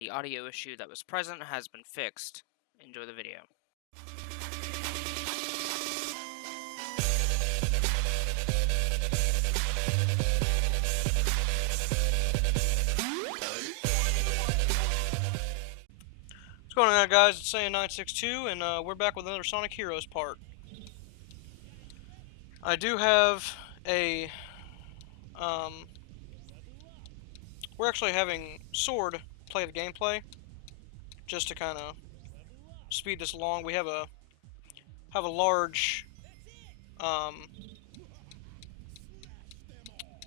The audio issue that was present has been fixed. Enjoy the video. What's going on, guys? It's Saiyan962, and we're back with another Sonic Heroes part. I do have a, we're actually having Sword play the gameplay, just to kind of speed this along. We have a large, I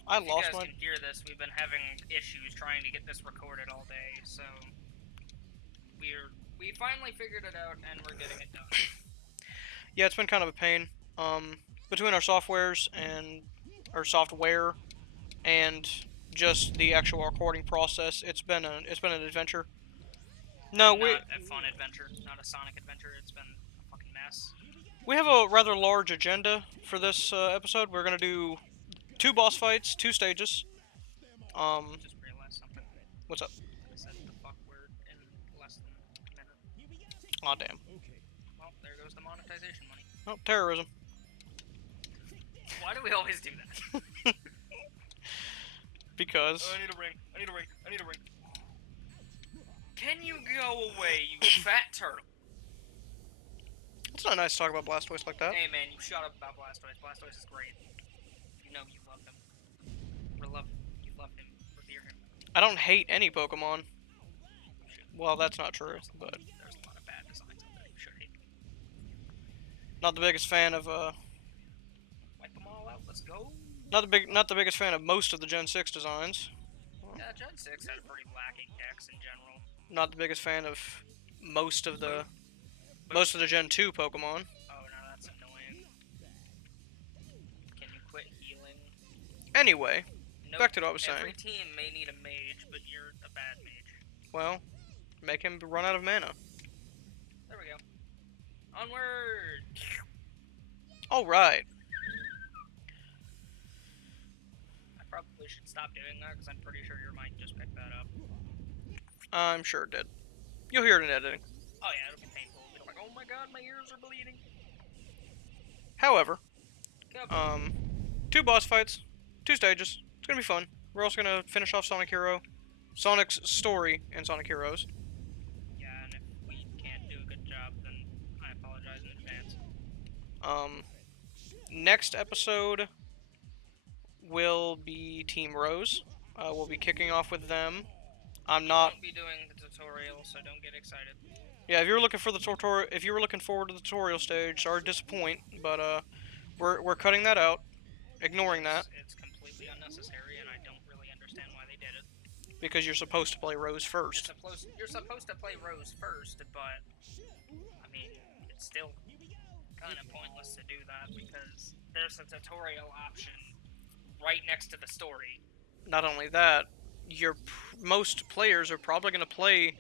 If you lost guys my... can hear this, we've been having issues trying to get this recorded all day, so we finally figured it out and we're getting it done. Yeah, it's been kind of a pain. Between our softwares and our software and just the actual recording process, it's been an adventure. No, Not a fun adventure, not a Sonic adventure. It's been a fucking mess. we have a rather large agenda for this episode. We're gonna do 2 boss fights, 2 stages. Just realized something. What's up? I said the fuck word in less than a minute. Aw, damn. Well, there goes the monetization money. Oh, terrorism. Why do we always do that? Because... Oh, I need a ring. I need a ring. I need a ring. Can you go away, you fat turtle? It's not nice to talk about Blastoise like that. Hey man, you shut up about Blastoise. Blastoise is great. You know you love him. You love him. Revere him. I don't hate any Pokemon. Well, that's not true, but... There's a lot of bad designs out there you should hate. Not the biggest fan of, Wipe them all out, let's go! Not the biggest fan of most of the Gen 6 designs. Yeah, Gen 6 had a pretty lacking decks in general. Not the biggest fan of most of the Gen 2 Pokemon. Oh, no, that's annoying. Can you quit healing? Anyway, Nope. back to what I was Every saying. team may need a mage, but you're a bad mage. Well, make him run out of mana. There we go. Onward! Alright. I probably should stop doing that, because I'm pretty sure your mic just picked that up. I'm sure it did. You'll hear it in editing. Oh yeah, it'll be painful. It'll be like, oh my god, my ears are bleeding. However, Yep. 2 boss fights, 2 stages. It's gonna be fun. We're also gonna finish off Sonic's story in Sonic Heroes. Yeah, and if we can't do a good job, then I apologize in advance. Next episode will be Team Rose. We'll be kicking off with them. I'm not... Won't be doing the tutorial, so don't get excited. Yeah, if you were looking for the tutorial, if you were looking forward to the tutorial stage, sorry to disappoint, but we're cutting that out, ignoring that, It's completely unnecessary, and I don't really understand why they did it. because you're supposed to play Rose first. You're supposed to play Rose first, but I mean, it's still kind of pointless to do that because there's a tutorial option right next to the story. Not only that, most players are probably going to play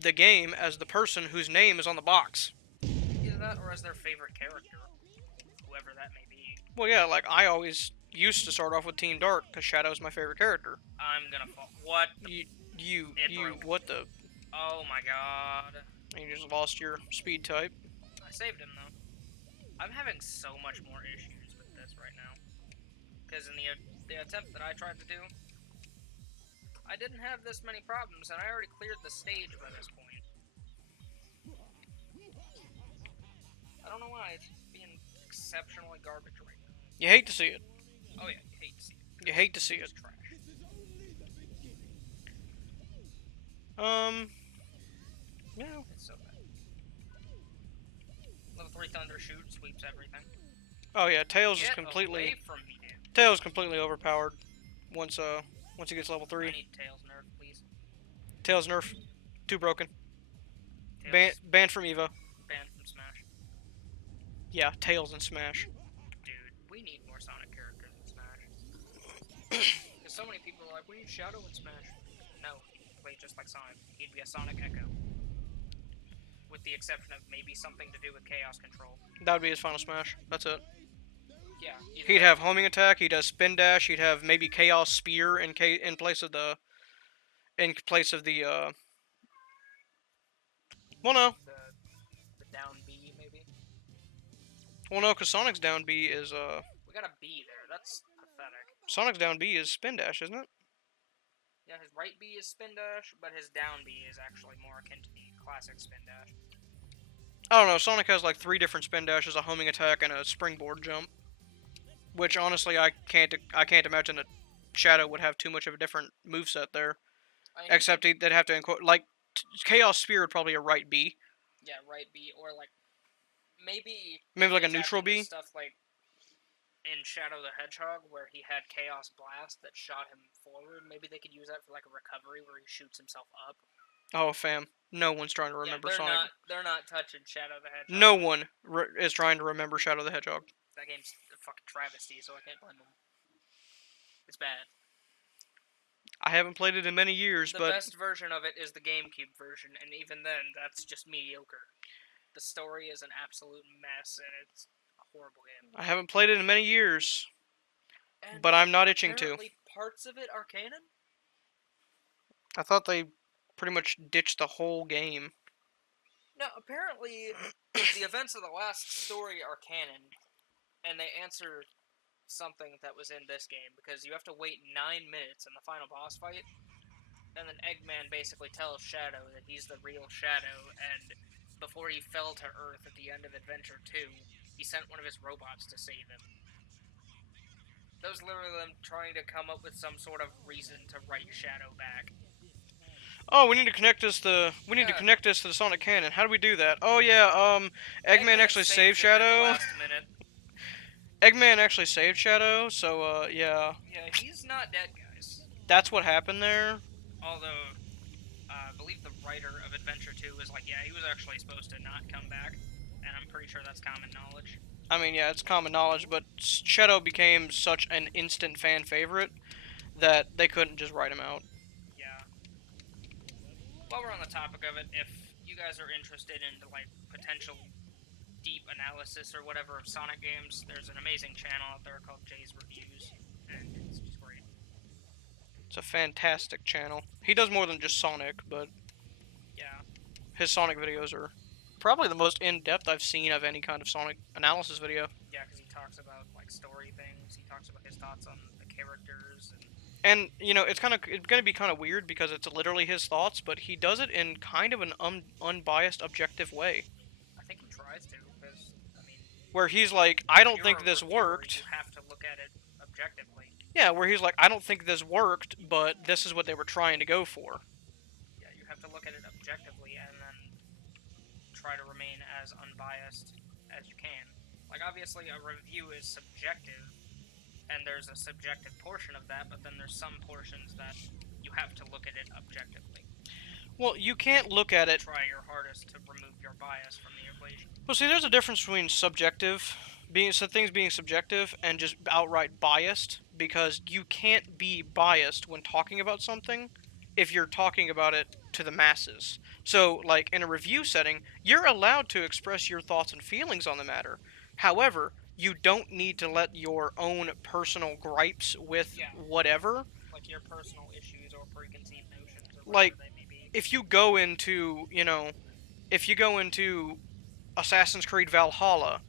the game as the person whose name is on the box. Either that or as their favorite character, whoever that may be. Well, yeah, like I always used to start off with Team Dark because Shadow's my favorite character. I'm gonna fall. What? What the? Oh my god. You just lost your speed type. I saved him though. I'm having so much more issues with this right now. Because in the attempt that I tried to do, I didn't have this many problems, and I already cleared the stage by this point. I don't know why it's being exceptionally garbage right now. You hate to see it. Oh yeah, you hate to see it. You hate to see it. It's trash. Yeah. It's so bad. Level 3 Thunder Shoot sweeps everything. Oh yeah, Tails Get is completely... away from me, dude. Tails is completely overpowered once he gets level 3. I need Tails nerf, please. Tails nerf. Too broken. Tails Banned from EVO. banned from Smash. Yeah, Tails in Smash. Dude, we need more Sonic characters in Smash. Because so many people are like, we need Shadow in Smash. No, wait, just like Sonic. He'd be a Sonic Echo. With the exception of maybe something to do with Chaos Control. That would be his final Smash. That's it. Yeah. He'd have homing attack, he'd have spin dash, he'd have maybe Chaos Spear in place of the Well, no. The down B, maybe? Well, no, because Sonic's down B is, We got a B there. That's pathetic. Sonic's down B is spin dash, isn't it? Yeah, his right B is spin dash, but his down B is actually more akin to the classic spin dash. I don't know. Sonic has like 3 different spin dashes, a homing attack, and a springboard jump. Which honestly, I can't imagine that Shadow would have too much of a different moveset there. I mean, Except they'd have to like Chaos Spear would probably a right B. yeah, right B, or like maybe like a neutral B. Stuff like in Shadow the Hedgehog, where he had Chaos Blast that shot him forward. Maybe they could use that for like a recovery where he shoots himself up. Oh, fam. No one's trying to remember Sonic. They're not touching Shadow the Hedgehog. No one is trying to remember Shadow the Hedgehog. That game's a fucking travesty, so I can't blame them. It's bad. I haven't played it in many years, but the best version of it is the GameCube version, and even then, that's just mediocre. The story is an absolute mess, and it's a horrible game. I haven't played it in many years. But I'm not itching to. Apparently, parts of it are canon. I thought they pretty much ditched the whole game. No, apparently the events of the last story are canon, and they answer something that was in this game, because you have to wait 9 minutes in the final boss fight, and then Eggman basically tells Shadow that he's the real Shadow, and before he fell to Earth at the end of Adventure 2, he sent one of his robots to save him. That was literally them trying to come up with some sort of reason to write Shadow back. Oh, we need to connect this to the Sonic Cannon. How do we do that? Oh yeah, Eggman actually saved Shadow. Last minute. Eggman actually saved Shadow, so yeah. Yeah, he's not dead, guys. That's what happened there. Although, I believe the writer of Adventure 2 was like, yeah, he was actually supposed to not come back, and I'm pretty sure that's common knowledge. I mean, yeah, it's common knowledge, but Shadow became such an instant fan favorite that they couldn't just write him out. Yeah. While we're on the topic of it, if you guys are interested in like potential deep analysis or whatever of Sonic games, there's an amazing channel out there called Jay's Reviews, and it's just great. It's a fantastic channel. He does more than just Sonic, but yeah, his Sonic videos are probably the most in-depth I've seen of any kind of Sonic analysis video. Yeah, because he talks about like story things. He talks about his thoughts on the characters and you know, it's going to be kind of weird because it's literally his thoughts, but he does it in kind of an unbiased, objective way. I think he tries to, because I mean, where he's like, I don't think this worked. You have to look at it objectively. Yeah, where he's like, I don't think this worked, but this is what they were trying to go for. Yeah, you have to look at it objectively and then try to remain as unbiased as you can. Like, obviously, a review is subjective, and there's a subjective portion of that, but then there's some portions that you have to look at it objectively. Well, you can't look at it... Try your hardest to remove your bias from the equation. Well, see, there's a difference between things being subjective and just outright biased, because you can't be biased when talking about something if you're talking about it to the masses. So, like, in a review setting, you're allowed to express your thoughts and feelings on the matter. However, you don't need to let your own personal gripes with whatever... Like your personal issues or preconceived notions or whatever like, they may be. If you go into, Assassin's Creed Valhalla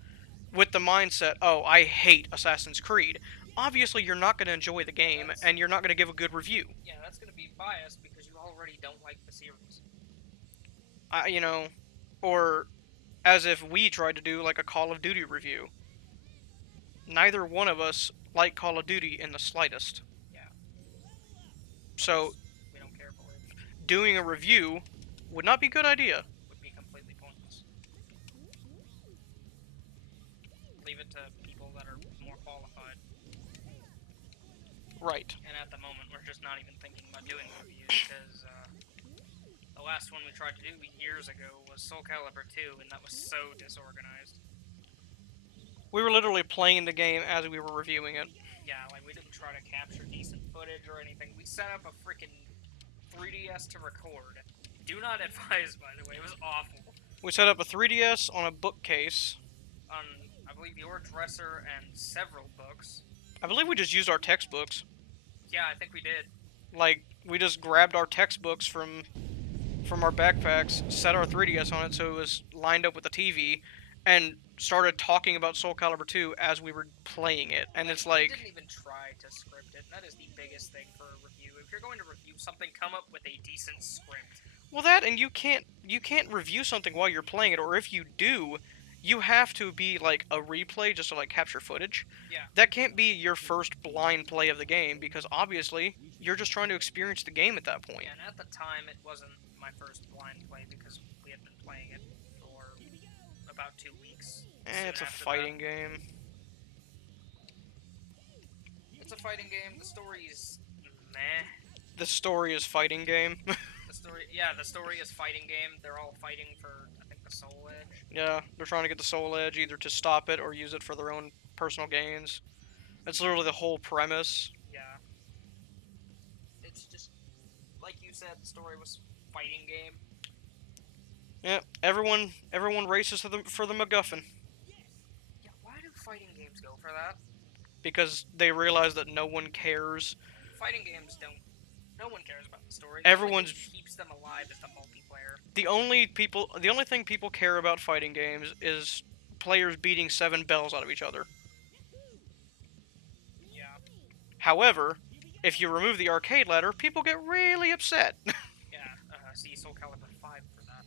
with the mindset, oh, I hate Assassin's Creed, obviously you're not going to enjoy the game, and you're not going to give a good review. Yeah, that's going to be biased because you already don't like the series. Or as if we tried to do, like, a Call of Duty review. Neither one of us like Call of Duty in the slightest. Yeah. So, we don't care for it. Doing a review would not be a good idea. Would be completely pointless. Leave it to people that are more qualified. Right. And at the moment, we're just not even thinking about doing reviews, because the last one we tried to do years ago was Soul Calibur 2, and that was so disorganized. We were literally playing the game as we were reviewing it. Yeah, like, we didn't try to capture decent footage or anything. We set up a freaking 3DS to record. Do not advise, by the way. It was awful. We set up a 3DS on a bookcase. On, I believe, your dresser and several books. I believe we just used our textbooks. Yeah, I think we did. Like, we just grabbed our textbooks from from our backpacks, set our 3DS on it so it was lined up with the TV, and started talking about Soul Calibur 2 as we were playing it. And it's we like, didn't even try to script it. That is the biggest thing for a review. If you're going to review something, come up with a decent script. well, that, and you can't review something while you're playing it, or if you do, you have to be like a replay just to like capture footage. Yeah. That can't be your first blind play of the game because obviously you're just trying to experience the game at that point. Yeah, and at the time, it wasn't my first blind play because we had been playing it for about 2 weeks. It's a fighting game. It's a fighting game. The story's meh. The story is fighting game. The story is fighting game. They're all fighting for, I think, the Soul Edge. Yeah, they're trying to get the Soul Edge either to stop it or use it for their own personal gains. That's literally the whole premise. Yeah. It's just, like you said, the story was fighting game. Yeah, everyone races for the MacGuffin Yeah, why do fighting games go for that? because they realize that no one cares. Fighting games don't. No one cares about the story. Everyone's The only thing that keeps them alive is the multiplayer. the only thing people care about fighting games is players beating 7 bells out of each other. Yeah. However, if you remove the arcade ladder, people get really upset. Yeah. See Soul Calibur 5 for that.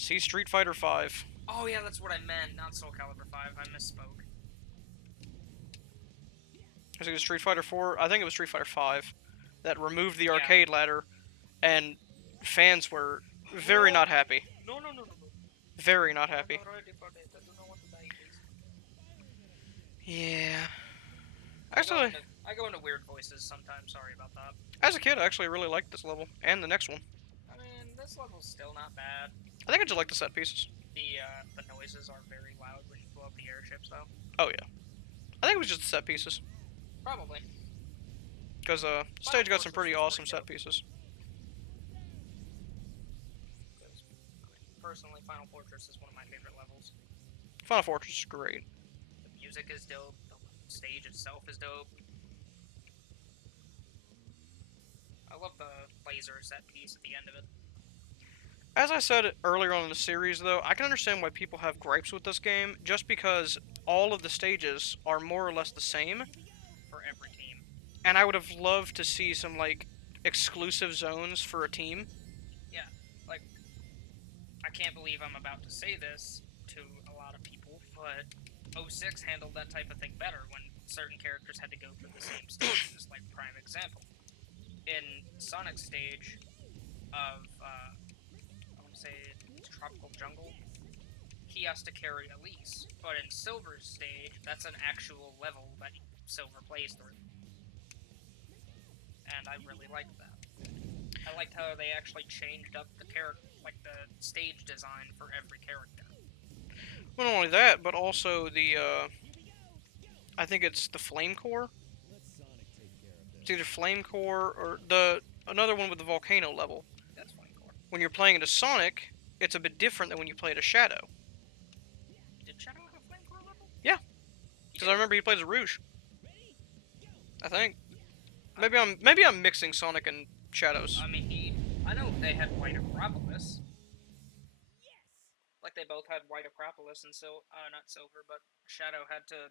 See Street Fighter 5. Oh yeah, that's what I meant. Not Soul Calibur 5. I misspoke. I think it was Street Fighter 4. I think it was Street Fighter 5 that removed the arcade ladder, and fans were very not happy. No. Very not happy. I'm not ready for this. I do not want to die, please. Yeah. Actually, I go into weird voices sometimes. Sorry about that. as a kid, I actually really liked this level and the next one. I mean, this level's still not bad. I think I just like the set pieces. The noises are very loud when you blow up the airships, though. Oh yeah. I think it was just the set pieces. Probably. Because stage got some pretty awesome set pieces. Because, personally, Final Fortress is one of my favorite levels. Final Fortress is great. The music is dope. The stage itself is dope. I love the laser set piece at the end of it. As I said earlier on in the series, though, I can understand why people have gripes with this game, just because all of the stages are more or less the same. For every team. And I would have loved to see some, like, exclusive zones for a team. Yeah, like, I can't believe I'm about to say this to a lot of people, but 06 handled that type of thing better when certain characters had to go through the same stages, like, prime example. In Sonic's stage of, I want to say, Tropical Jungle, he has to carry Elise, but in Silver's stage, that's an actual level that Silver plays through. And I really liked that. I liked how they actually changed up the the stage design for every character. Well, not only that, but also the, I think it's the Flame Core? It's either Flame Core or another one with the Volcano level. That's Flame Core. When you're playing it as Sonic, it's a bit different than when you play it as Shadow. Did Shadow have a Flame Core level? Yeah. Because I remember he plays as Rouge. I think. Maybe I'm mixing Sonic and Shadows. I mean, I know they had White Acropolis. Like, they both had White Acropolis and not Silver, but Shadow had to,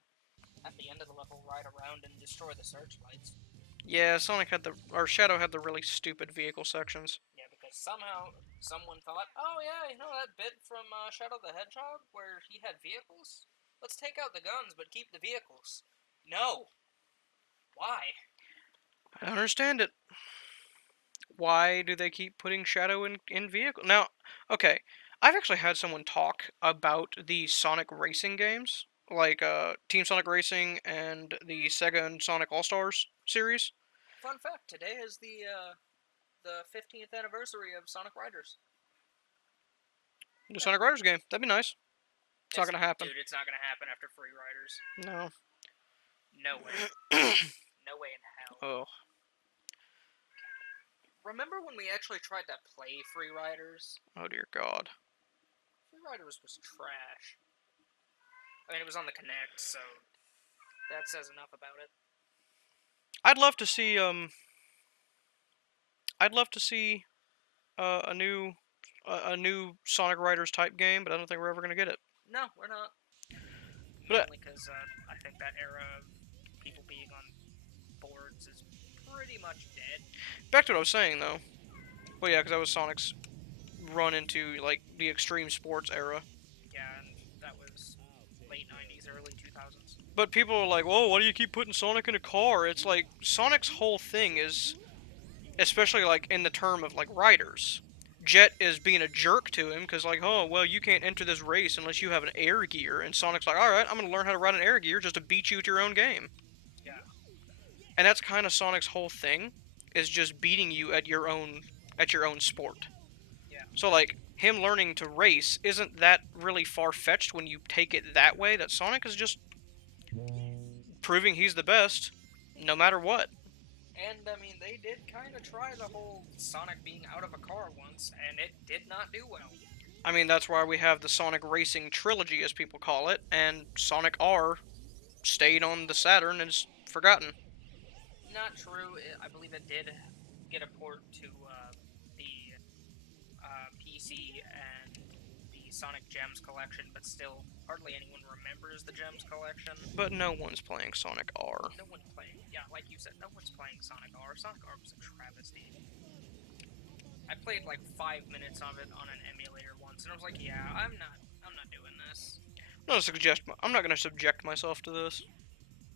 at the end of the level, ride around and destroy the searchlights. Yeah, Shadow had the really stupid vehicle sections. Yeah, because somehow someone thought, oh yeah, you know that bit from Shadow the Hedgehog where he had vehicles? Let's take out the guns but keep the vehicles. No. Why? I don't understand it. Why do they keep putting Shadow in vehicle? Now, okay, I've actually had someone talk about the Sonic racing games, like Team Sonic Racing and the Sega and Sonic All-Stars series. Fun fact, today is the 15th anniversary of Sonic Riders. The Sonic Riders game. That'd be nice. It's not gonna happen. Dude, it's not gonna happen after Free Riders. No. No way. No way in hell. Oh. Remember when we actually tried to play Free Riders? Oh dear God. Free Riders was trash. I mean, it was on the Kinect, so that says enough about it. I'd love to see a new Sonic Riders type game, but I don't think we're ever gonna get it. No, we're not. But Mainly because I think that era of people being on boards is pretty much dead. back to what I was saying though. Well, yeah, because that was Sonic's run into like the extreme sports era. Yeah, and that was late 90s, early 2000s. But people are like, "Whoa, why do you keep putting Sonic in a car?" It's like Sonic's whole thing is, especially like in the term of like riders. Jet is being a jerk to him because like, oh well, you can't enter this race unless you have an air gear, and Sonic's like, all right, I'm gonna learn how to ride an air gear just to beat you at your own game. Yeah. And that's kind of Sonic's whole thing, is just beating you at your own sport. Yeah. So like him learning to race isn't that really far fetched when you take it that way. That Sonic is just proving he's the best, no matter what. And, I mean, they did kind of try the whole Sonic being out of a car once, and it did not do well. I mean, that's why we have the Sonic Racing Trilogy, as people call it, and Sonic R stayed on the Saturn and is forgotten. Not true. I believe it did get a port to the PC and the Sonic Gems collection, but still, hardly anyone remembers the Gems collection. But no one's playing Sonic R. No one's playing. Yeah, like you said, no one's playing Sonic R. Sonic R was a travesty. I played like 5 minutes of it on an emulator once, and I was like, yeah, I'm not doing this. I'm not gonna subject myself to this.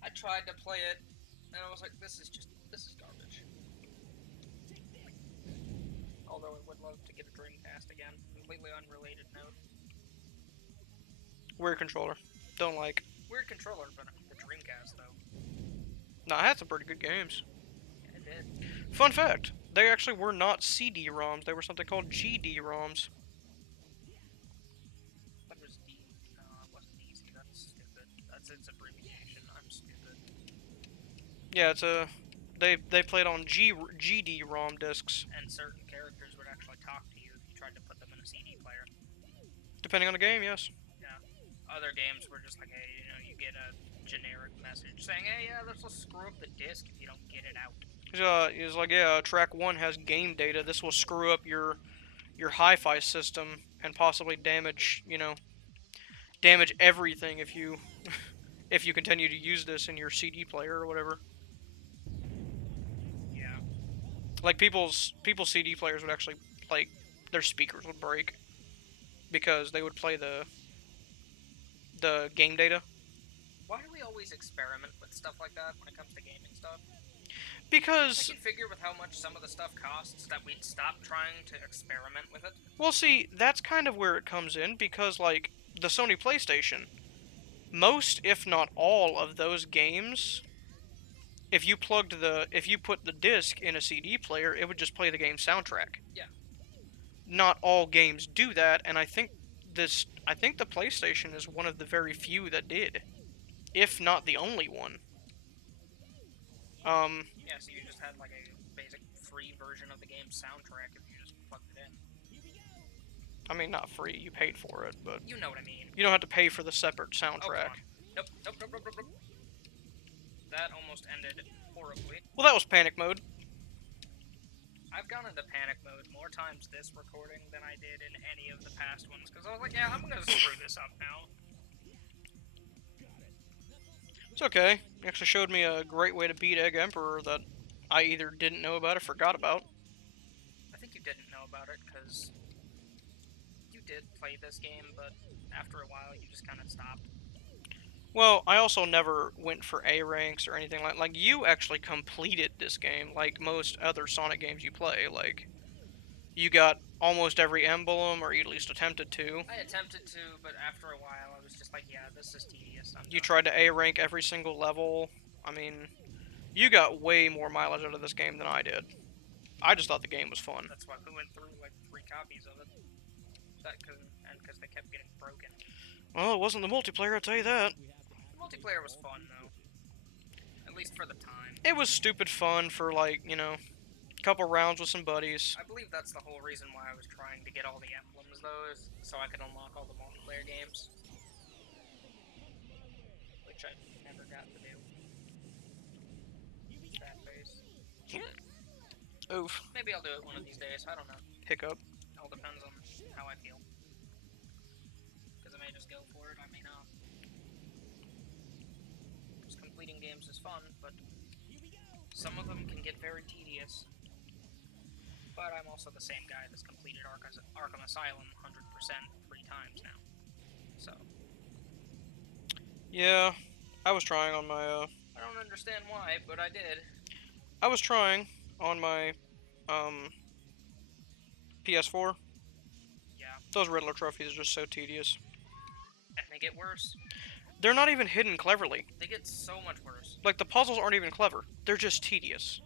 I tried to play it, and I was like, this is garbage. Although I would love to get a Dreamcast again. Completely unrelated note. Weird controller. Don't like. Weird controller, but the Dreamcast though. Nah, I had some pretty good games. Yeah, it did. Fun fact, they actually were not CD-ROMs, they were something called GD-ROMs. That was D. No, it wasn't easy. That's stupid. That's its abbreviation. I'm stupid. Yeah, they played on GD-ROM discs. And certain characters would actually talk to you if you tried to put them in a CD player. Depending on the game, yes. Yeah. Other games were just like, hey, you get a generic message saying, hey, yeah, this will screw up the disc if you don't get it out. He's like, yeah, track 1 has game data. This will screw up your hi-fi system and possibly damage everything if you if you continue to use this in your CD player or whatever. Yeah. Like people's CD players would actually, like, their speakers would break because they would play the game data. Why do we always experiment with stuff like that when it comes to gaming stuff? Because I can figure with how much some of the stuff costs that we'd stop trying to experiment with it. well, see, that's kind of where it comes in because like the Sony PlayStation, most if not all of those games, if you put the disc in a CD player, it would just play the game soundtrack. Yeah. Not all games do that, and I think the PlayStation is one of the very few that did, if not the only one. Yeah, so you just had like a basic free version of the game's soundtrack if you just plugged it in. I mean, not free, you paid for it, but You know what I mean. you don't have to pay for the separate Oh, come soundtrack. on. Nope. That almost ended horribly. Well, that was panic mode. I've gone into panic mode more times this recording than I did in any of the past ones, because I was like, yeah, I'm gonna screw this up now. It's okay. You actually showed me a great way to beat Egg Emperor that I either didn't know about or forgot about. I think you didn't know about it, because you did play this game, but after a while you just kind of stopped. Well, I also never went for A ranks or anything like you actually completed this game like most other Sonic games you play. Like, you got almost every emblem, or you at least attempted to. I attempted to, but after a while I was just like, yeah, this is tedious. You tried to A rank every single level. I mean, you got way more mileage out of this game than I did. I just thought the game was fun. That's why we went through like 3 copies of it. Because they kept getting broken. Well, it wasn't the multiplayer, I'll tell you that. The multiplayer was fun though. At least for the time. It was stupid fun for, like, a couple rounds with some buddies. I believe that's the whole reason why I was trying to get all the emblems though, is so I could unlock all the multiplayer games. Which I never got to do. Fat face. Oof. Maybe I'll do it one of these days, I don't know. hiccup. All depends on how I feel. Because I may just go for it, I may not. Because completing games is fun, but some of them can get very tedious. But I'm also the same guy that's completed Arkham Asylum 100% 3 times now. So. Yeah, I was trying on my, I don't understand why, but I did. I was trying on my, PS4. Yeah. Those Riddler trophies are just so tedious. And they get worse. They're not even hidden cleverly. They get so much worse. Like, the puzzles aren't even clever. They're just tedious.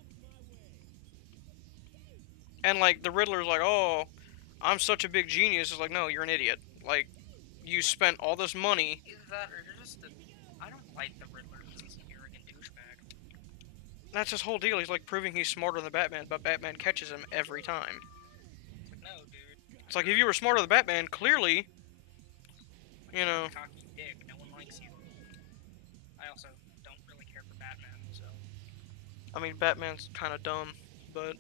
And, like, the Riddler's like, oh, I'm such a big genius. It's like, no, you're an idiot. Like, you spent all this money. Either that or you're just I don't like the Riddler because he's an arrogant douchebag. That's his whole deal. He's, like, proving he's smarter than Batman, but Batman catches him every time. It's like, no, dude. It's like, if you were smarter than Batman, clearly, you know. Cocky dick, no one likes you. I also don't really care for Batman, so. I mean, Batman's kind of dumb, but.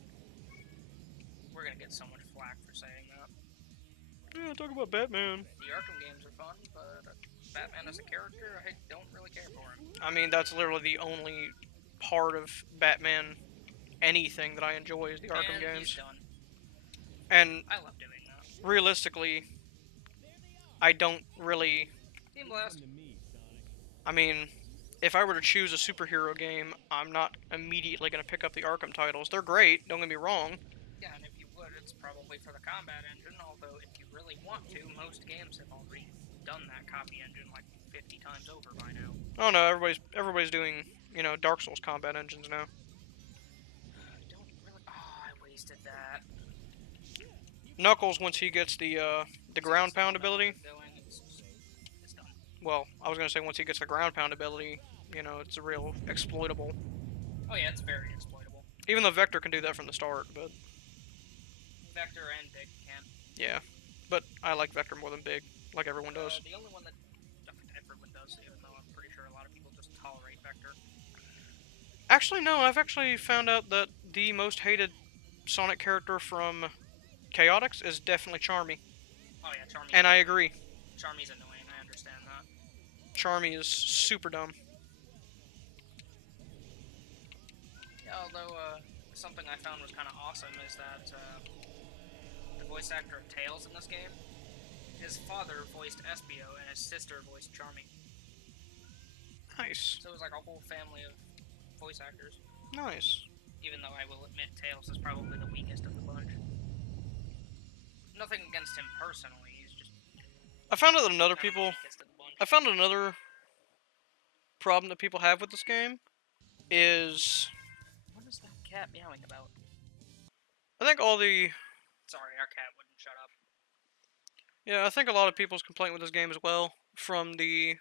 We're gonna get so much flack for saying that. Yeah, talk about Batman. The Arkham games are fun, but Batman as a character, I don't really care for him. I mean, that's literally the only part of Batman anything that I enjoy is the Arkham games. He's done. And I love doing that. Realistically, I don't really. Team Blast. I mean, if I were to choose a superhero game, I'm not immediately going to pick up the Arkham titles. They're great, don't get me wrong. Yeah, and if you would, it's probably for the combat engine, although if you really want to, most games have already done that copy engine like 50 times over by now. Oh no, everybody's doing, you know, Dark Souls combat engines now. Don't really. Oh, I wasted that. Knuckles, once he gets the ground pound ability. It's done. Well, I was gonna say once he gets the ground pound ability, you know, it's a real exploitable. Oh yeah, it's very exploitable. Even though Vector can do that from the start, but. Vector and Big can. Yeah, but I like Vector more than Big, like everyone does. The only one that everyone does, even though I'm pretty sure a lot of people just tolerate Vector. Actually, no, I've actually found out that the most hated Sonic character from Chaotix is definitely Charmy. Oh yeah, Charmy. And I agree. Charmy's annoying, I understand that. Charmy is super dumb. Yeah, although, something I found was kind of awesome is that, the voice actor of Tails in this game, his father voiced Espio and his sister voiced Charmy. Nice. So it was like a whole family of voice actors. Nice. Even though I will admit Tails is probably the weakest of the bunch. Nothing against him personally, he's just... I found out that I found another problem that people have with this game is... What is that cat meowing about? I think all the... Sorry, our cat wouldn't shut up. Yeah, I think a lot of people's complaint with this game as well, from the,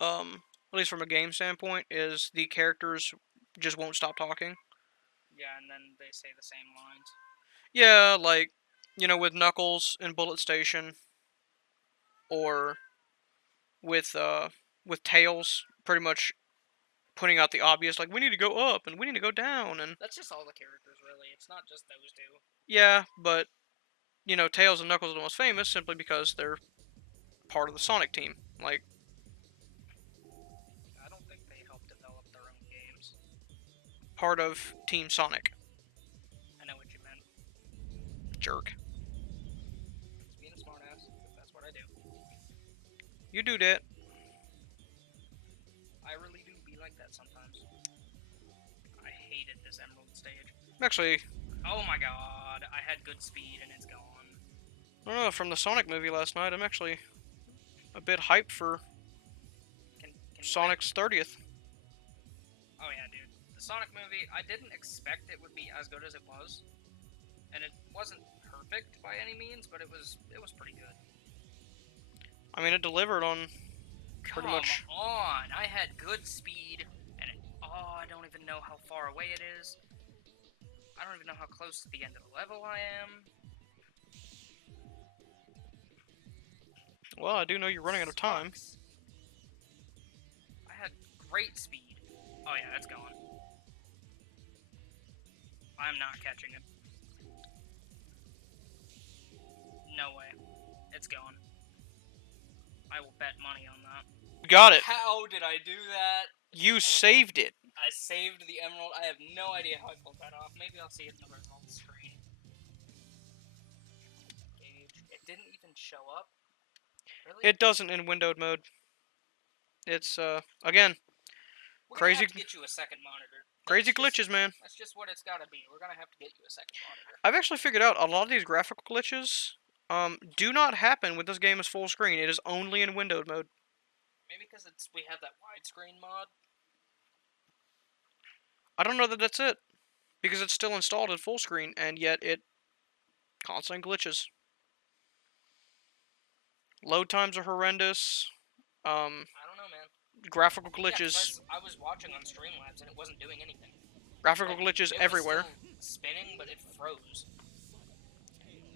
at least from a game standpoint, is the characters just won't stop talking. Yeah, and then they say the same lines. Yeah, like, you know, with Knuckles in Bullet Station, or with Tails, pretty much putting out the obvious, like, we need to go up, and we need to go down, and... That's just all the characters, really. It's not just those two. Yeah, but, you know, Tails and Knuckles are the most famous simply because they're part of the Sonic team. Like... I don't think they help develop their own games. Part of Team Sonic. I know what you meant. Jerk. It's being a smartass, because that's what I do. You do that. I really do be like that sometimes. I hated this Emerald stage. Actually... Oh my god, I had good speed and it's gone. I don't know, from the Sonic movie last night, I'm actually a bit hyped for Sonic's 30th. Oh yeah, dude. The Sonic movie, I didn't expect it would be as good as it was. And it wasn't perfect by any means, but it was pretty good. I mean, it delivered on pretty much. Come on! I had good speed, and I don't even know how far away it is. I don't even know how close to the end of the level I am. Well, I do know you're running out of time. I had great speed. Oh yeah, it's gone. I'm not catching it. No way. It's gone. I will bet money on that. Got it. How did I do that? You saved it. I saved the emerald. I have no idea how I pulled that off. Maybe I'll see it in the results screen. It didn't even show up. Really? It doesn't in windowed mode. It's again, We're crazy. Gonna have to get you a second monitor. Crazy glitches, man. That's just what it's gotta be. We're gonna have to get you a second monitor. I've actually figured out a lot of these graphical glitches do not happen when this game is full screen. It is only in windowed mode. Maybe because we have that widescreen mod. I don't know that that's it, because it's still installed in full screen, and yet it constantly glitches. Load times are horrendous. I don't know, man. Graphical glitches. Yeah, I was watching on Streamlabs and it wasn't doing anything. Graphical glitches everywhere. It was still spinning, but it froze.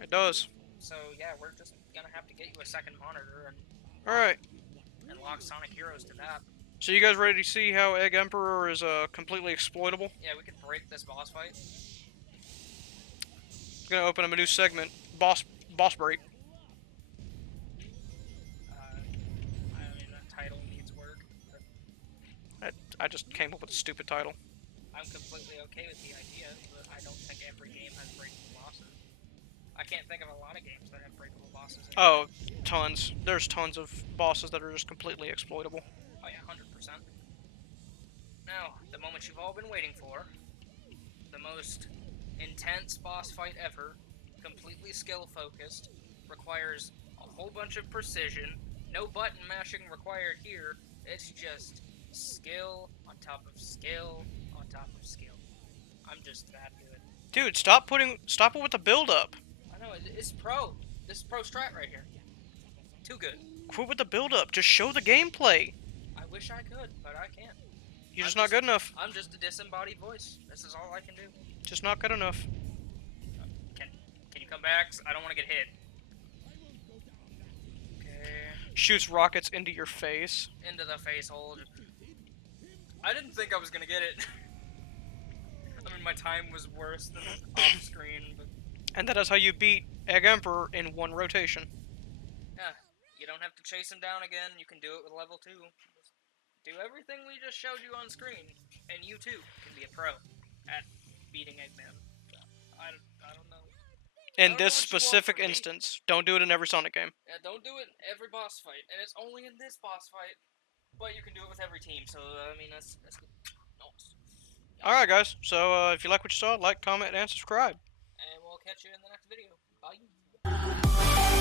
It does. So yeah, we're just gonna have to get you a second monitor and. All right. And lock Sonic Heroes to that. So you guys ready to see how Egg Emperor is completely exploitable? Yeah, we can break this boss fight. I'm gonna open up a new segment. Boss break. I mean, that title needs work. I just came up with a stupid title. I'm completely okay with the idea, but I don't think every game has breakable bosses. I can't think of a lot of games that have breakable bosses. Oh, tons. There's tons of bosses that are just completely exploitable. Oh yeah, 100%. Now, the moment you've all been waiting for. The most intense boss fight ever. Completely skill-focused. Requires a whole bunch of precision. No button mashing required here. It's just skill on top of skill on top of skill. I'm just that good. Dude, stop it with the build-up. I know, it's pro. This is pro strat right here. Too good. Quit with the build-up. Just show the gameplay. I wish I could, but I can't. You're just not good enough. I'm just a disembodied voice. This is all I can do. Just not good enough. Can you come back? I don't want to get hit. Okay. Shoots rockets into your face. Into the face hole. I didn't think I was gonna get it. I mean, my time was worse than off screen, but. And that is how you beat Egg Emperor in one rotation. Yeah, you don't have to chase him down again. You can do it with level 2. Just do everything we just showed you on screen, and you too can be a pro at beating Eggman. I don't know. In this specific instance, don't do it in every Sonic game. Yeah, don't do it in every boss fight, and it's only in this boss fight. But you can do it with every team, so I mean that's good. Nice. All right, guys. So if you like what you saw, like, comment, and subscribe. And we'll catch you in the next video. Bye.